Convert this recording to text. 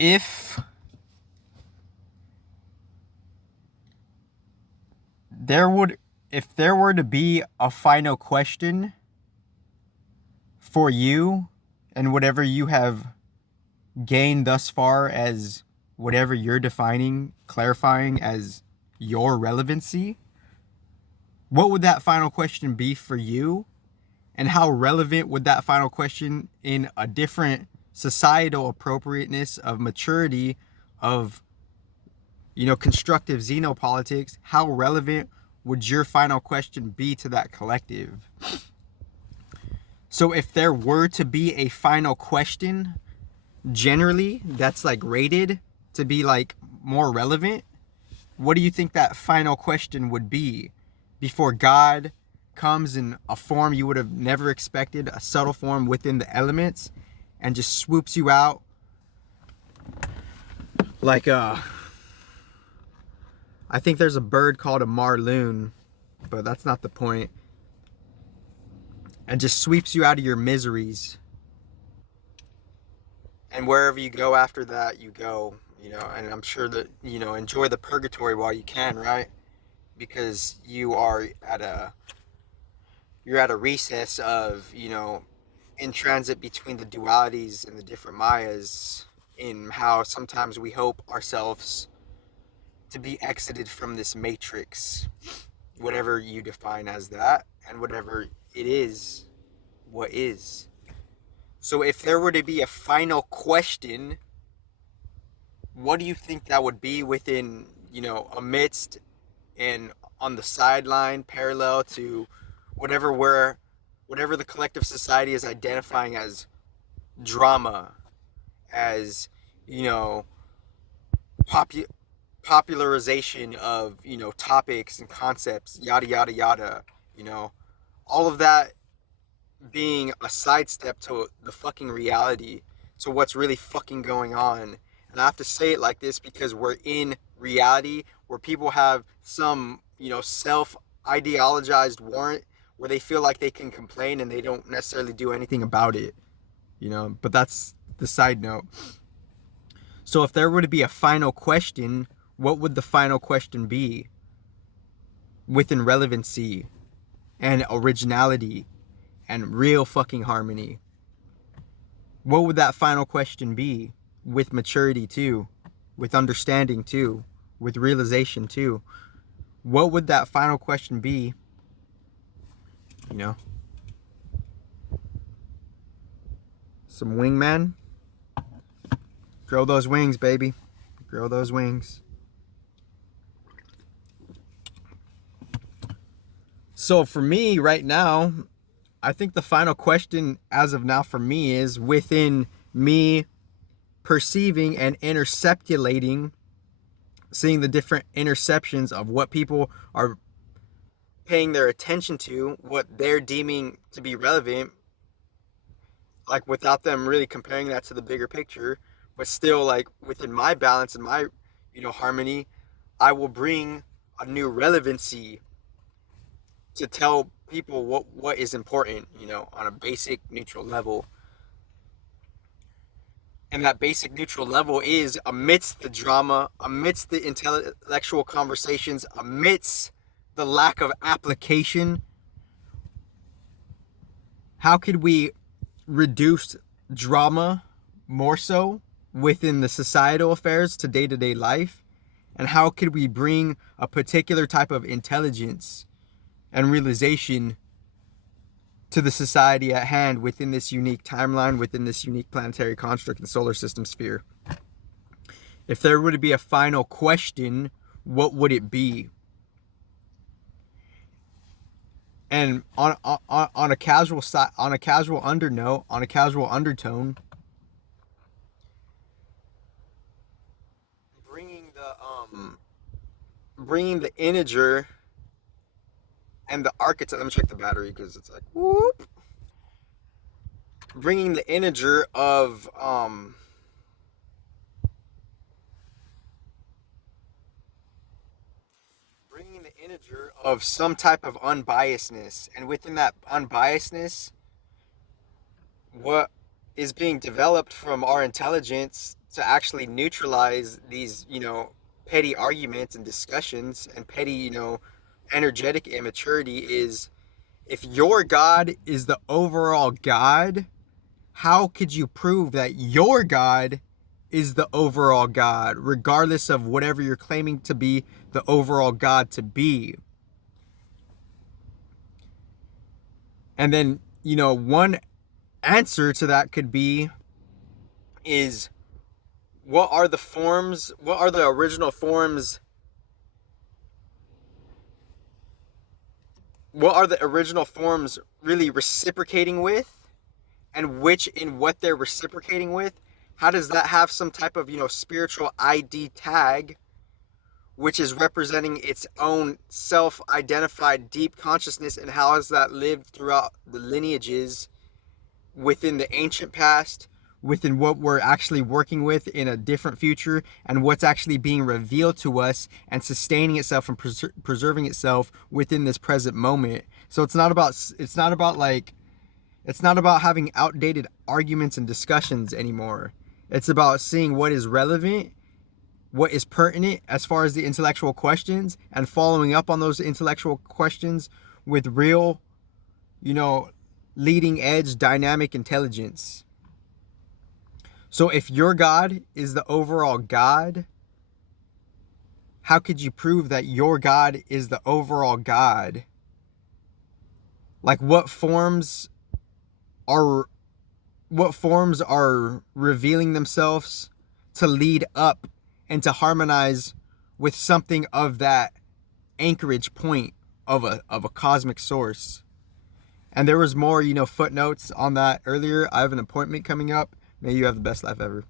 if there would if there were to be a final question for you and whatever you have gained thus far as whatever you're defining, clarifying as your relevancy, what would that final question be for you? And how relevant would that final question in a different societal appropriateness of maturity of, constructive xenopolitics, how relevant would your final question be to that collective? So if there were to be a final question, generally, that's like rated to be like more relevant, what do you think that final question would be before God comes in a form you would have never expected, a subtle form within the elements, and just swoops you out like I think there's a bird called a marloon, but that's not the point, and just sweeps you out of your miseries, and wherever you go after that, you go, and I'm sure that, enjoy the purgatory while you can, right? Because you're at a recess of, in transit between the dualities and the different mayas, in how sometimes we hope ourselves to be exited from this matrix, whatever you define as that, and whatever it is, what is. So if there were to be a final question, what do you think that would be within, amidst and on the sideline, parallel to whatever the collective society is identifying as drama, as, popularization of, topics and concepts, yada, yada, yada, all of that being a sidestep to the fucking reality, to what's really fucking going on. And I have to say it like this because we're in reality where people have some, self-ideologized warrant where they feel like they can complain and they don't necessarily do anything about it, but that's the side note. So if there were to be a final question, what would the final question be within relevancy and originality and real fucking harmony? What would that final question be with maturity too, with understanding too, with realization too? What would that final question be? Some wingman. Grow those wings, baby. Grow those wings. So for me right now, I think the final question as of now for me is within me perceiving and interceptulating, seeing the different interceptions of what people are paying their attention to, what they're deeming to be relevant, like without them really comparing that to the bigger picture, but still like within my balance and my, harmony, I will bring a new relevancy to tell people what is important, on a basic neutral level. And that basic neutral level is amidst the drama, amidst the intellectual conversations, amidst the lack of application, how could we reduce drama more so within the societal affairs to day-to-day life? And how could we bring a particular type of intelligence and realization to the society at hand within this unique timeline, within this unique planetary construct and solar system sphere? If there were to be a final question, what would it be? And on a casual undernote, on a casual undertone, bringing the integer and the archetype. Let me check the battery because it's like whoop. Bringing the integer of some type of unbiasedness, and within that unbiasedness, what is being developed from our intelligence to actually neutralize these, petty arguments and discussions and petty, energetic immaturity is, if your God is the overall God, how could you prove that your God is the overall God, regardless of whatever you're claiming to be the overall God to be? And then, one answer to that could be is, what are the original forms, really reciprocating with, and which in what they're reciprocating with, how does that have some type of, spiritual ID tag, which is representing its own self-identified deep consciousness, and how has that lived throughout the lineages within the ancient past, within what we're actually working with in a different future, and what's actually being revealed to us and sustaining itself and preserving itself within this present moment. So it's not about having outdated arguments and discussions anymore. It's about seeing what is relevant, what is pertinent as far as the intellectual questions, and following up on those intellectual questions with real, leading edge dynamic intelligence. So if your God is the overall God, how could you prove that your God is the overall God? Like, what forms are revealing themselves to lead up and to harmonize with something of that anchorage point of a cosmic source? And there was more, footnotes on that earlier. I have an appointment coming up. May you have the best life ever.